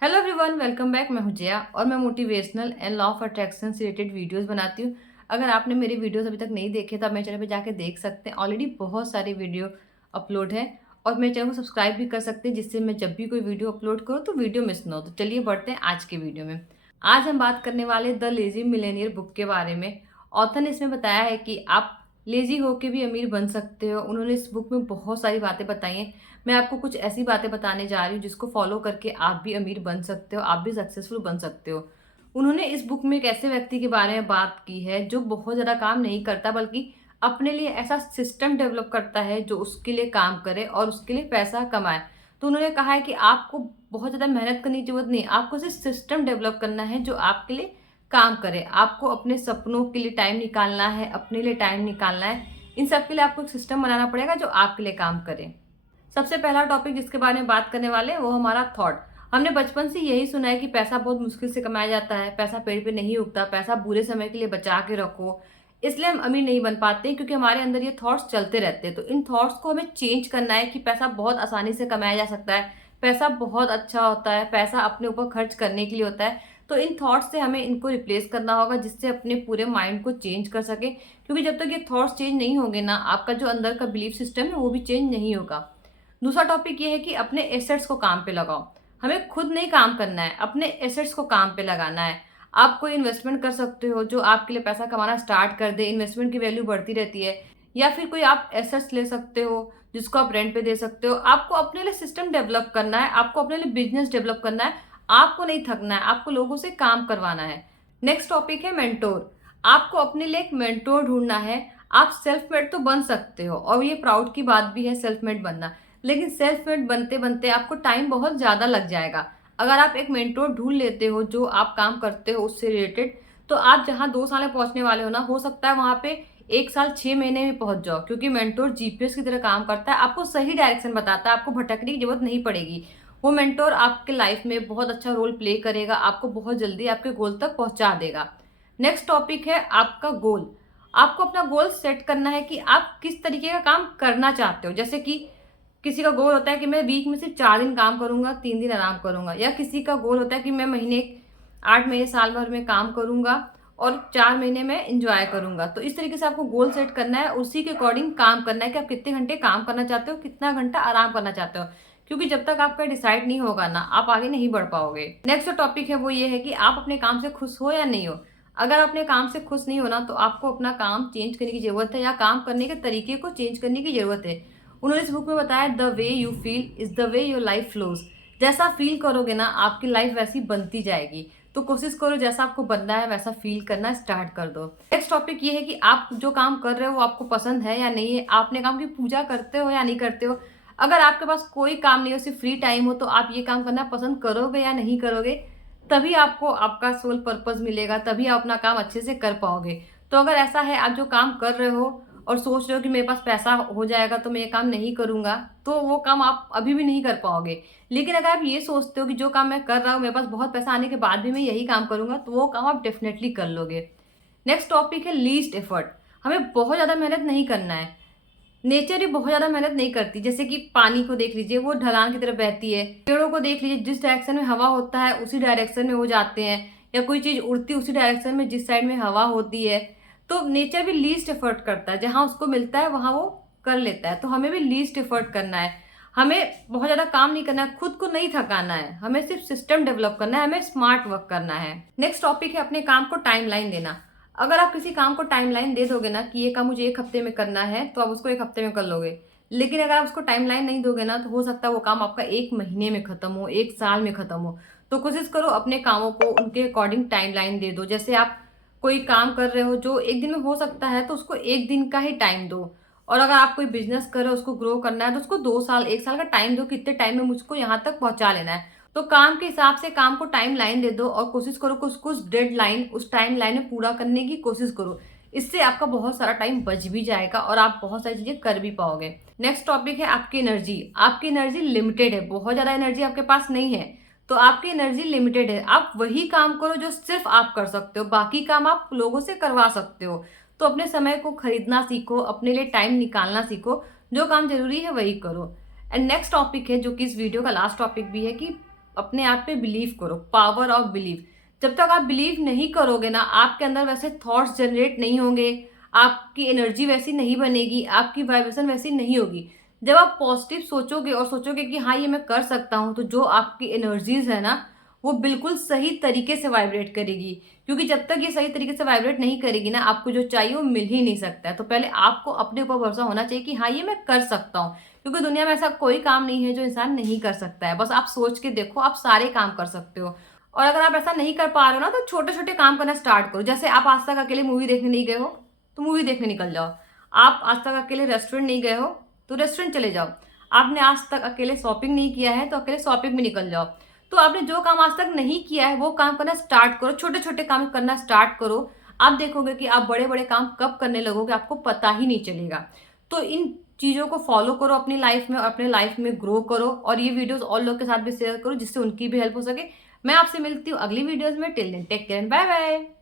Hello everyone, welcome back. मैं हूं जया और मैं motivational and law of attraction से रिलेटेड वीडियोस बनाती हूं। अगर आपने मेरे वीडियोस अभी तक नहीं देखे तो आप मेरे चैनल पे जाके देख सकते हैं। ऑलरेडी बहुत सारी वीडियो अपलोड है और मेरे चैनल को सब्सक्राइब भी कर सकते हैं, जिससे मैं जब भी कोई वीडियो अपलोड करूँ तो वीडियो मिस ना हो। तो चलिए बढ़ते हैं आज के वीडियो में। आज हम बात करने वाले द लेजी मिलेनियर बुक के बारे में। ऑथर ने इसमें बताया है कि आप लेजी होके भी अमीर बन सकते हो। उन्होंने इस बुक में बहुत सारी बातें बताई हैं। मैं आपको कुछ ऐसी बातें बताने जा रही हूँ जिसको फॉलो करके आप भी अमीर बन सकते हो, आप भी सक्सेसफुल बन सकते हो। उन्होंने इस बुक में एक ऐसे व्यक्ति के बारे में बात की है जो बहुत ज़्यादा काम नहीं करता, बल्कि अपने लिए ऐसा सिस्टम डेवलप करता है जो उसके लिए काम करे और उसके लिए पैसा कमाए। तो उन्होंने कहा है कि आपको बहुत ज़्यादा मेहनत करने की जरूरत नहीं, आपको सिर्फ सिस्टम डेवलप करना है जो आपके लिए काम करे। आपको अपने सपनों के लिए टाइम निकालना है, अपने लिए टाइम निकालना है। इन सब के लिए आपको एक सिस्टम बनाना पड़ेगा जो आपके लिए काम करे। सबसे पहला टॉपिक जिसके बारे में बात करने वाले हैं वो हमारा थॉट। हमने बचपन से यही सुना है कि पैसा बहुत मुश्किल से कमाया जाता है, पैसा पेड़ पे नहीं उगता, पैसा बुरे समय के लिए बचा के रखो। इसलिए हम अमीर नहीं बन पाते क्योंकि हमारे अंदर ये थॉट्स चलते रहते हैं। तो इन थॉट्स को हमें चेंज करना है कि पैसा बहुत आसानी से कमाया जा सकता है, पैसा बहुत अच्छा होता है, पैसा अपने ऊपर खर्च करने के लिए होता है। तो इन थॉट्स से हमें इनको रिप्लेस करना होगा, जिससे अपने पूरे माइंड को चेंज कर सके। क्योंकि जब तक ये थॉट्स चेंज नहीं होंगे ना, आपका जो अंदर का बिलीफ सिस्टम है वो भी चेंज नहीं होगा। दूसरा टॉपिक ये है कि अपने एसेट्स को काम पे लगाओ। हमें खुद नहीं काम करना है, अपने एसेट्स को काम पे लगाना है। आप कोई इन्वेस्टमेंट कर सकते हो जो आपके लिए पैसा कमाना स्टार्ट कर दे। इन्वेस्टमेंट की वैल्यू बढ़ती रहती है। या फिर कोई आप एसेट्स ले सकते हो जिसको आप रेंट पे दे सकते हो। आपको अपने लिए सिस्टम डेवलप करना है, आपको अपने लिए बिजनेस डेवलप करना है। आपको नहीं थकना है, आपको लोगों से काम करवाना है। नेक्स्ट टॉपिक है मेंटोर। आपको अपने लिए एक मेंटोर ढूंढना है। आप सेल्फ मेड तो बन सकते हो और ये प्राउड की बात भी है सेल्फ मेड बनना, लेकिन सेल्फ मेड बनते बनते आपको टाइम बहुत ज़्यादा लग जाएगा। अगर आप एक मेंटोर ढूंढ लेते हो जो आप काम करते हो उससे रिलेटेड, तो आप जहाँ 2 साल में पहुंचने वाले हो ना, हो सकता है वहां पे 1 साल 6 महीने में पहुंच जाओ। क्योंकि मेंटोर जीपीएस की तरह काम करता है, आपको सही डायरेक्शन बताता है, आपको भटकने की जरूरत नहीं पड़ेगी। वो मेंटोर आपके लाइफ में बहुत अच्छा रोल प्ले करेगा, आपको बहुत जल्दी आपके गोल तक पहुंचा देगा। नेक्स्ट टॉपिक है आपका गोल। आपको अपना गोल सेट करना है कि आप किस तरीके का काम करना चाहते हो। जैसे कि किसी का गोल होता है कि मैं वीक में सिर्फ 4 दिन काम करूंगा, 3 दिन आराम करूंगा। या किसी का गोल होता है कि मैं महीने 8 महीने साल भर में काम करूंगा और 4 महीने में इंजॉय करूंगा। तो इस तरीके से आपको गोल सेट करना है, उसी के अकॉर्डिंग काम करना है कि आप कितने घंटे काम करना चाहते हो, कितना घंटा आराम करना चाहते हो। क्योंकि जब तक आपका डिसाइड नहीं होगा ना, आप आगे नहीं बढ़ पाओगे। नेक्स्ट जो टॉपिक है वो ये है कि आप अपने काम से खुश हो या नहीं हो। अगर आप अपने काम से खुश नहीं हो ना, तो आपको अपना काम चेंज करने की जरूरत है या काम करने के तरीके को चेंज करने की जरूरत है। उन्होंने इस बुक में बताया the way you feel is the way your life flows. जैसा फील करोगे ना, आपकी लाइफ वैसी बनती जाएगी। तो कोशिश करो जैसा आपको बनना है वैसा फील करना स्टार्ट कर दो। नेक्स्ट टॉपिक ये है कि आप जो काम कर रहे हो वो आपको पसंद है या नहीं है। आप अपने काम की पूजा करते हो या नहीं करते हो। अगर आपके पास कोई काम नहीं हो, सिर्फ फ्री टाइम हो, तो आप ये काम करना पसंद करोगे या नहीं करोगे। तभी आपको आपका सोल पर्पस मिलेगा, तभी आप अपना काम अच्छे से कर पाओगे। तो अगर ऐसा है आप जो काम कर रहे हो और सोच रहे हो कि मेरे पास पैसा हो जाएगा तो मैं ये काम नहीं करूंगा, तो वो काम आप अभी भी नहीं कर पाओगे। लेकिन अगर आप ये सोचते हो कि जो काम मैं कर रहा हूँ मेरे पास बहुत पैसा आने के बाद भी मैं यही काम करूंगा, तो वो काम आप डेफिनेटली कर लोगे। नेक्स्ट टॉपिक है लीस्ट एफर्ट। हमें बहुत ज़्यादा मेहनत नहीं करना है। नेचर ही बहुत ज़्यादा मेहनत नहीं करती। जैसे कि पानी को देख लीजिए, वो ढलान की तरफ बहती है। पेड़ों को देख लीजिए, जिस डायरेक्शन में हवा होता है उसी डायरेक्शन में वो जाते हैं। या कोई चीज़ उड़ती उसी डायरेक्शन में जिस साइड में हवा होती है। तो नेचर भी लीस्ट एफर्ट करता है, जहां उसको मिलता है वहां वो कर लेता है। तो हमें भी लीस्ट एफर्ट करना है। हमें बहुत ज्यादा काम नहीं करना है, खुद को नहीं थकाना है, हमें सिर्फ सिस्टम डेवलप करना है, हमें स्मार्ट वर्क करना है। नेक्स्ट टॉपिक है अपने काम को टाइमलाइन देना। अगर आप किसी काम को टाइमलाइन दे दोगे ना कि ये काम मुझे 1 हफ्ते में करना है, तो आप उसको 1 हफ्ते में कर लोगे। लेकिन अगर आप उसको टाइमलाइन नहीं दोगे ना, तो हो सकता है वो काम आपका 1 महीने में खत्म हो, 1 साल में खत्म हो। तो कोशिश करो अपने कामों को उनके अकॉर्डिंग टाइमलाइन दे दो। जैसे आप कोई काम कर रहे हो जो 1 दिन में हो सकता है, तो उसको 1 दिन का ही टाइम दो। और अगर आप कोई बिजनेस कर रहे हो, उसको ग्रो करना है, तो उसको 2 साल 1 साल का टाइम दो, कितने टाइम में मुझको यहाँ तक पहुंचा लेना है। तो काम के हिसाब से काम को टाइम लाइन दे दो और कोशिश करो कि उसको उस डेड लाइन, उस टाइम लाइन में पूरा करने की कोशिश करो। इससे आपका बहुत सारा टाइम बच भी जाएगा और आप बहुत सारी चीजें कर भी पाओगे। नेक्स्ट टॉपिक है आपकी एनर्जी। आपकी एनर्जी लिमिटेड है, बहुत ज्यादा एनर्जी आपके पास नहीं है। तो आपकी एनर्जी लिमिटेड है। आप वही काम करो जो सिर्फ आप कर सकते हो, बाकी काम आप लोगों से करवा सकते हो। तो अपने समय को खरीदना सीखो, अपने लिए टाइम निकालना सीखो, जो काम जरूरी है वही करो। एंड नेक्स्ट टॉपिक है जो कि इस वीडियो का लास्ट टॉपिक भी है कि अपने आप पे बिलीव करो, पावर ऑफ बिलीव। जब तक आप बिलीव नहीं करोगे ना, आपके अंदर वैसे थॉट्स जनरेट नहीं होंगे, आपकी एनर्जी वैसी नहीं बनेगी, आपकी वाइब्रेशन वैसी नहीं होगी। जब आप पॉजिटिव सोचोगे और सोचोगे कि हाँ ये मैं कर सकता हूँ, तो जो आपकी एनर्जीज है ना, वो बिल्कुल सही तरीके से वाइब्रेट करेगी। क्योंकि जब तक ये सही तरीके से वाइब्रेट नहीं करेगी ना, आपको जो चाहिए वो मिल ही नहीं सकता है। तो पहले आपको अपने ऊपर भरोसा होना चाहिए कि हाँ ये मैं कर सकता हूँ। क्योंकि दुनिया में ऐसा कोई काम नहीं है जो इंसान नहीं कर सकता है। बस आप सोच के देखो, आप सारे काम कर सकते हो। और अगर आप ऐसा नहीं कर पा रहे हो ना, तो छोटे छोटे काम करना स्टार्ट करो। जैसे आप आज तक अकेले मूवी देखने नहीं गए हो, तो मूवी देखने निकल जाओ। आप आज तक अकेले रेस्टोरेंट नहीं गए हो, तो रेस्टोरेंट चले जाओ। आपने आज तक अकेले शॉपिंग नहीं किया है, तो अकेले शॉपिंग में निकल जाओ। तो आपने जो काम आज तक नहीं किया है, वो काम करना स्टार्ट करो। छोटे छोटे काम करना स्टार्ट करो। आप देखोगे कि आप बड़े बड़े काम कब करने लगोगे, आपको पता ही नहीं चलेगा। तो इन चीज़ों को फॉलो करो अपनी लाइफ में, और अपने लाइफ में ग्रो करो। और ये वीडियोस और लोग के साथ भी शेयर करो, जिससे उनकी भी हेल्प हो सके। मैं आपसे मिलती हूँ अगली वीडियोस में। Till then take care and bye bye.